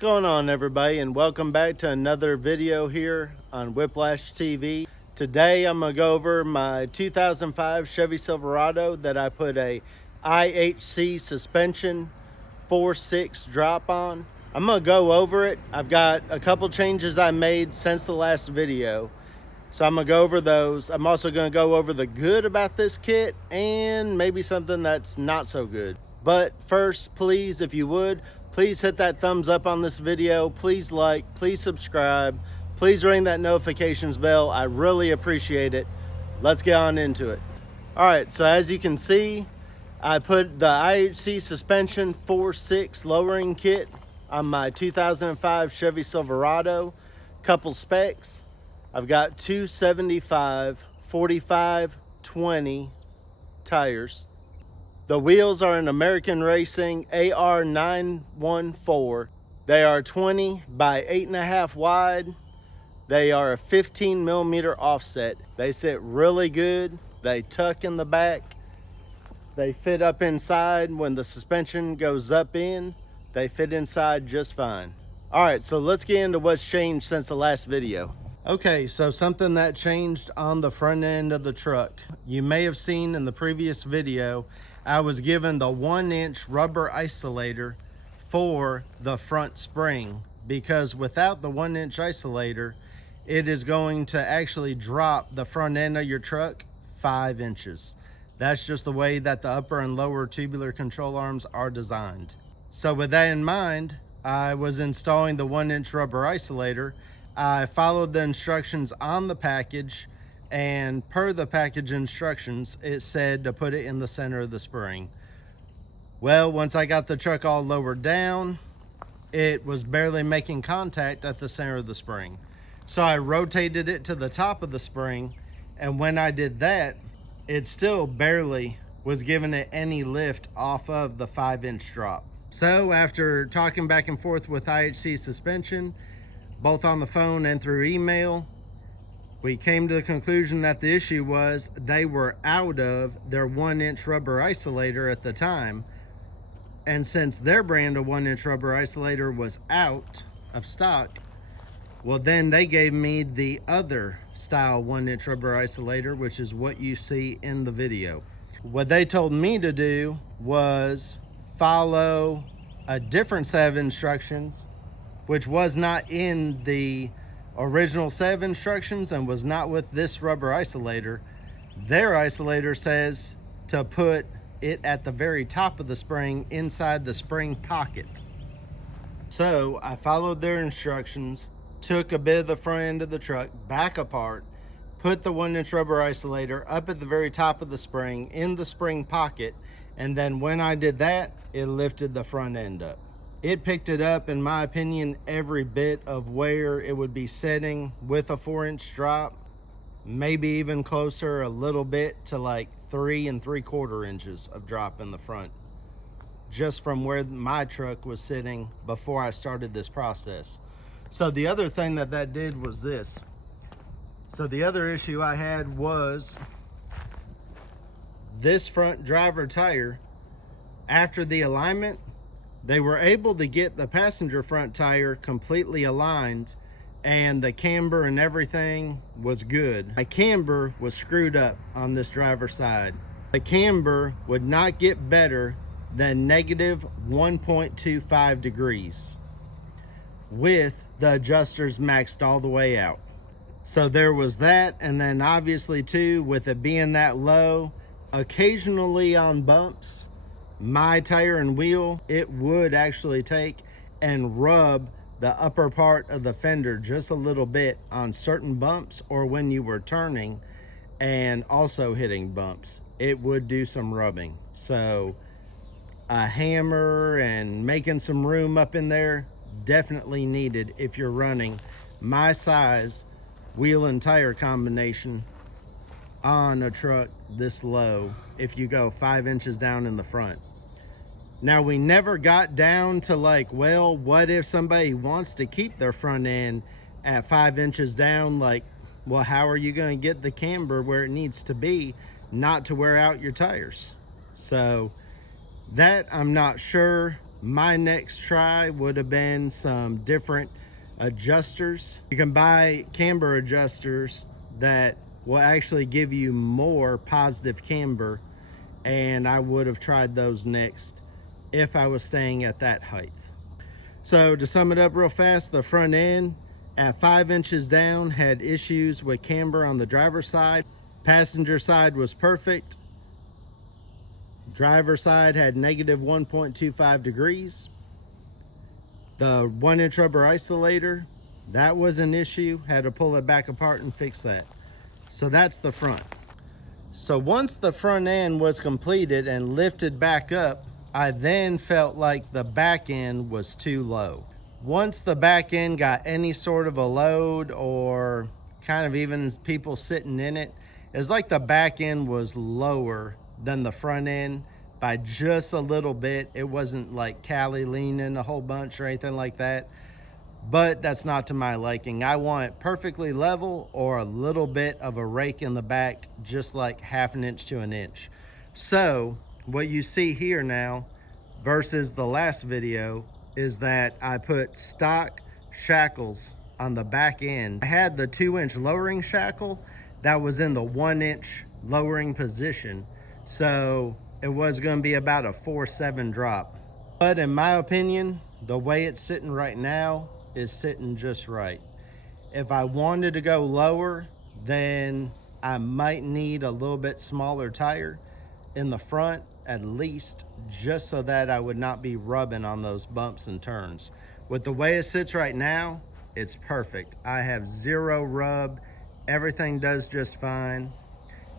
What's going on, everybody, and welcome back to another video here on Whiplash TV. Today I'm gonna go over my 2005 Chevy Silverado that I put a IHC suspension 4.6 drop on. I'm gonna go over it. I've got a couple changes I made since the last video, so I'm gonna go over those. I'm also gonna go over the good about this kit and maybe something that's not so good. But first, please, if you would, please hit that thumbs up on this video. Please like, please subscribe, please ring that notifications bell. I really appreciate it. Let's get on into it. All right, so as you can see, I put the IHC suspension 4.6 lowering kit on my 2005 Chevy Silverado. Couple specs. I've got 275 45/20 tires. The wheels are an American Racing AR 914. They are 20 by 8.5 wide. They are a 15 millimeter offset. They sit really good. They tuck in the back. They fit up inside. When the suspension goes up in, they fit inside just fine. All right, so let's get into what's changed since the last video. Okay, so something that changed on the front end of the truck. You may have seen in the previous video, I was given the 1-inch rubber isolator for the front spring, because without the 1-inch isolator, it is going to actually drop the front end of your truck 5 inches. That's just the way that the upper and lower tubular control arms are designed. So with that in mind, I was installing the 1-inch rubber isolator. I followed the instructions on the package, and per the package instructions, it said to put it in the center of the spring. Well, once I got the truck all lowered down, it was barely making contact at the center of the spring. So I rotated it to the top of the spring, and when I did that, it still barely was giving it any lift off of the 5-inch drop. So after talking back and forth with IHC suspension, both on the phone and through email, we came to the conclusion that the issue was they were out of their 1-inch rubber isolator at the time. And since their brand of 1-inch rubber isolator was out of stock, well, then they gave me the other style 1-inch rubber isolator, which is what you see in the video. What they told me to do was follow a different set of instructions, which was not in the original set of instructions and was not with this rubber isolator. Their isolator says to put it at the very top of the spring, inside the spring pocket. So I followed their instructions, took a bit of the front end of the truck back apart, put the 1-inch rubber isolator up at the very top of the spring in the spring pocket, and then when I did that, it lifted the front end up. It picked it up, in my opinion, every bit of where it would be sitting with a 4-inch drop, maybe even closer a little bit to like 3 3/4 inches of drop in the front, just from where my truck was sitting before I started this process. So the other thing that did was this. So the other issue I had was this front driver tire. After the alignment, they were able to get the passenger front tire completely aligned, and the camber and everything was good. My camber was screwed up on this driver's side. The camber would not get better than negative 1.25 degrees with the adjusters maxed all the way out. So there was that, and then obviously too, with it being that low, occasionally on bumps, my tire and wheel, it would actually take and rub the upper part of the fender just a little bit on certain bumps, or when you were turning and also hitting bumps, it would do some rubbing. So a hammer and making some room up in there definitely needed if you're running my size wheel and tire combination on a truck this low, if you go 5 inches down in the front. Now, we never got down to like, well, what if somebody wants to keep their front end at 5 inches down? Like, well, how are you going to get the camber where it needs to be, not to wear out your tires? So that I'm not sure my next try would have been some different adjusters. You can buy camber adjusters that will actually give you more positive camber, and I would have tried those next if I was staying at that height. So to sum it up real fast, the front end at 5 inches down had issues with camber on the driver's side. Passenger side was perfect. Driver side had negative 1.25 degrees. The 1-inch rubber isolator, that was an issue. Had to pull it back apart and fix that. So that's the front. So once the front end was completed and lifted back up, I then felt like the back end was too low. Once the back end got any sort of a load or kind of even people sitting in it, it's like the back end was lower than the front end by just a little bit. It wasn't like Cali leaning a whole bunch or anything like that, but that's not to my liking. I want it perfectly level or a little bit of a rake in the back, just like 1/2 inch to 1 inch. So what you see here now versus the last video is that I put stock shackles on the back end. I had the 2-inch lowering shackle that was in the 1-inch lowering position. So it was going to be about a 4.7 drop. But in my opinion, the way it's sitting right now is sitting just right. If I wanted to go lower, then I might need a little bit smaller tire in the front at least, just so that I would not be rubbing on those bumps and turns. With the way it sits right now, it's perfect. I have zero rub. Everything does just fine.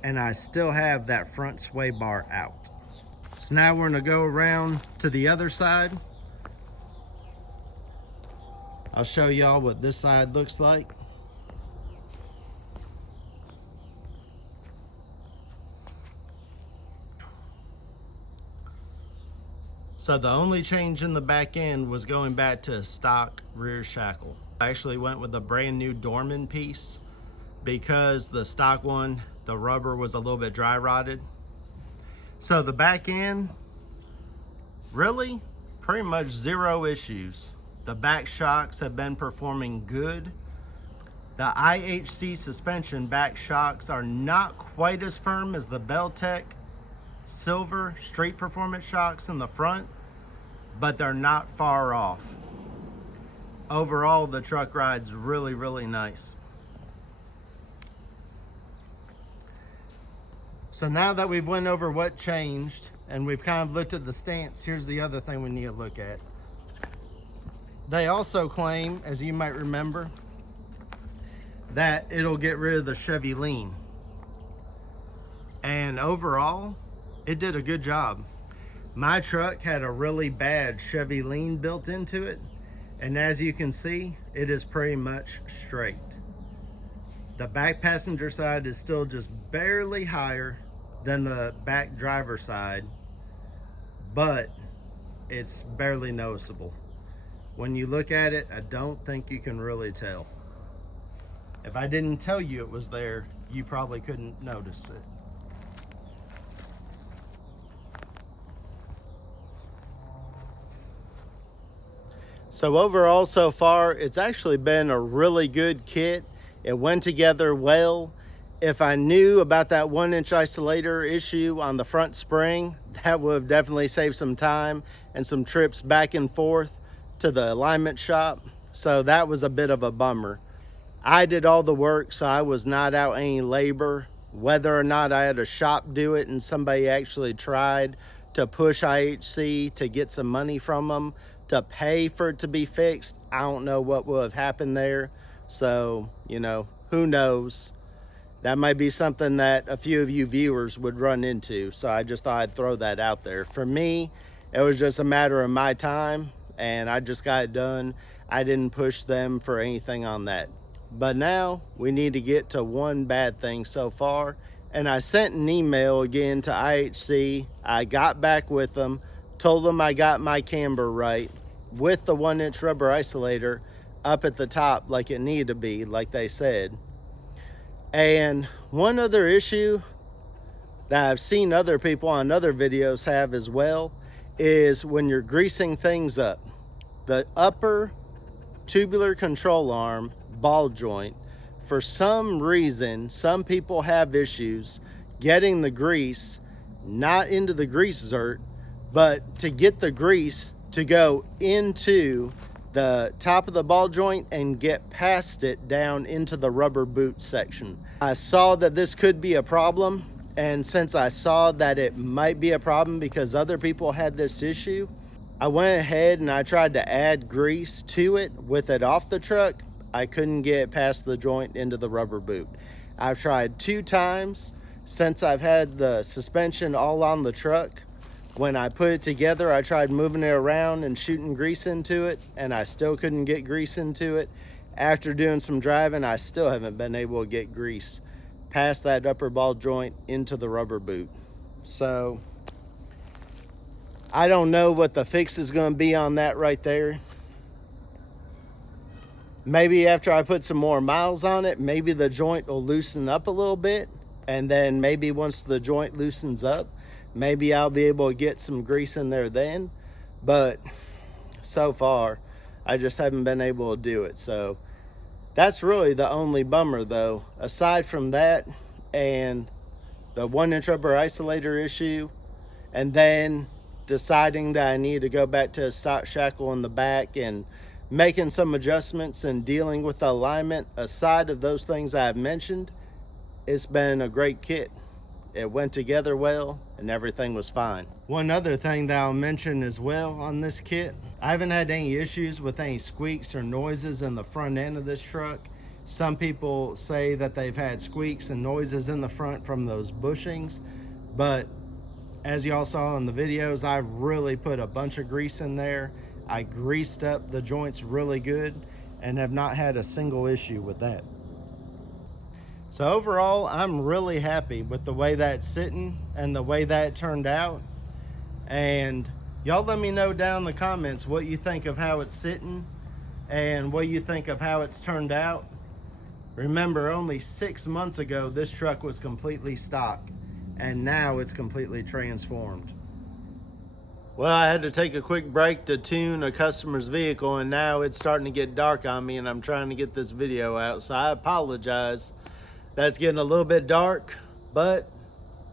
And I still have that front sway bar out. So now we're gonna go around to the other side. I'll show y'all what this side looks like. So the only change in the back end was going back to stock rear shackle. I actually went with a brand new Dorman piece because the stock one, the rubber was a little bit dry rotted. So the back end, really pretty much zero issues. The back shocks have been performing good. The IHC suspension back shocks are not quite as firm as the Beltec Silver Street Performance shocks in the front, but they're not far off. Overall, the truck rides really, really nice. So now that we've went over what changed and we've kind of looked at the stance, here's the other thing we need to look at. They also claim, as you might remember, that it'll get rid of the Chevy lean. And overall, it did a good job. My truck had a really bad Chevy lean built into it, and as you can see, it is pretty much straight. The back passenger side is still just barely higher than the back driver side, but it's barely noticeable. When you look at it, I don't think you can really tell. If I didn't tell you it was there, you probably couldn't notice it. So overall, so far, it's actually been a really good kit. It went together well. If I knew about that 1-inch isolator issue on the front spring, that would have definitely saved some time and some trips back and forth to the alignment shop. So that was a bit of a bummer. I did all the work, so I was not out any labor. Whether or not I had a shop do it and somebody actually tried to push IHC to get some money from them to pay for it to be fixed, I don't know what would have happened there. So, you know, who knows? That might be something that a few of you viewers would run into. So I just thought I'd throw that out there. For me, it was just a matter of my time and I just got it done. I didn't push them for anything on that. But now we need to get to one bad thing so far. And I sent an email again to IHC. I got back with them, told them I got my camber right with the 1-inch rubber isolator up at the top like it needed to be, like they said. And one other issue that I've seen other people on other videos have as well is when you're greasing things up, the upper tubular control arm ball joint, for some reason, some people have issues getting the grease not into the grease zert, but to get the grease to go into the top of the ball joint and get past it down into the rubber boot section. I saw that this could be a problem, and since I saw that it might be a problem because other people had this issue, I went ahead and I tried to add grease to it with it off the truck. I couldn't get past the joint into the rubber boot. I've tried 2 times since I've had the suspension all on the truck. When I put it together, I tried moving it around and shooting grease into it, and I still couldn't get grease into it. After doing some driving, I still haven't been able to get grease past that upper ball joint into the rubber boot. So I don't know what the fix is going to be on that right there. Maybe after I put some more miles on it, maybe the joint will loosen up a little bit, and then maybe once the joint loosens up, maybe I'll be able to get some grease in there then. But so far, I just haven't been able to do it. So that's really the only bummer though. Aside from that and the 1-inch rubber isolator issue, and then deciding that I need to go back to a stock shackle in the back and making some adjustments and dealing with the alignment, aside of those things I've mentioned, it's been a great kit. It went together well and everything was fine. One other thing that I'll mention as well on this kit, I haven't had any issues with any squeaks or noises in the front end of this truck. Some people say that they've had squeaks and noises in the front from those bushings, but as y'all saw in the videos, I really put a bunch of grease in there. I greased up the joints really good and have not had a single issue with that. So overall, I'm really happy with the way that's sitting and the way that turned out. And y'all let me know down in the comments what you think of how it's sitting and what you think of how it's turned out. Remember, only 6 months ago, this truck was completely stock, and now it's completely transformed. Well, I had to take a quick break to tune a customer's vehicle, and now it's starting to get dark on me and I'm trying to get this video out. So I apologize. That's getting a little bit dark, but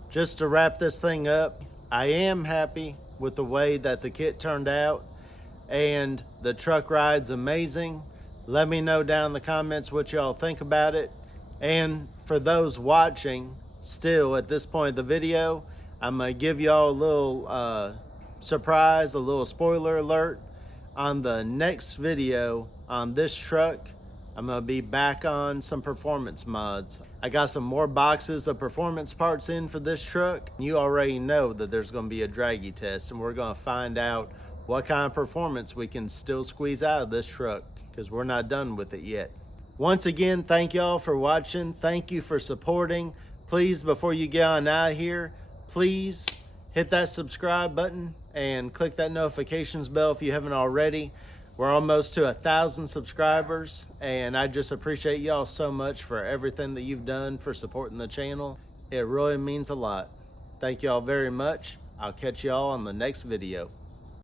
just to wrap this thing up, I am happy with the way that the kit turned out, and the truck ride's amazing. Let me know down in the comments what y'all think about it. And for those watching still at this point of the video, I'm gonna give y'all a little surprise, a little spoiler alert. On the next video on this truck, I'm gonna be back on some performance mods. I got some more boxes of performance parts in for this truck. You already know that there's gonna be a draggy test, and we're gonna find out what kind of performance we can still squeeze out of this truck, because we're not done with it yet. Once again, thank y'all for watching. Thank you for supporting. Please, before you get on out of here, please hit that subscribe button and click that notifications bell if you haven't already. We're almost to 1,000 subscribers, and I just appreciate y'all so much for everything that you've done for supporting the channel. It really means a lot. Thank y'all very much. I'll catch y'all on the next video.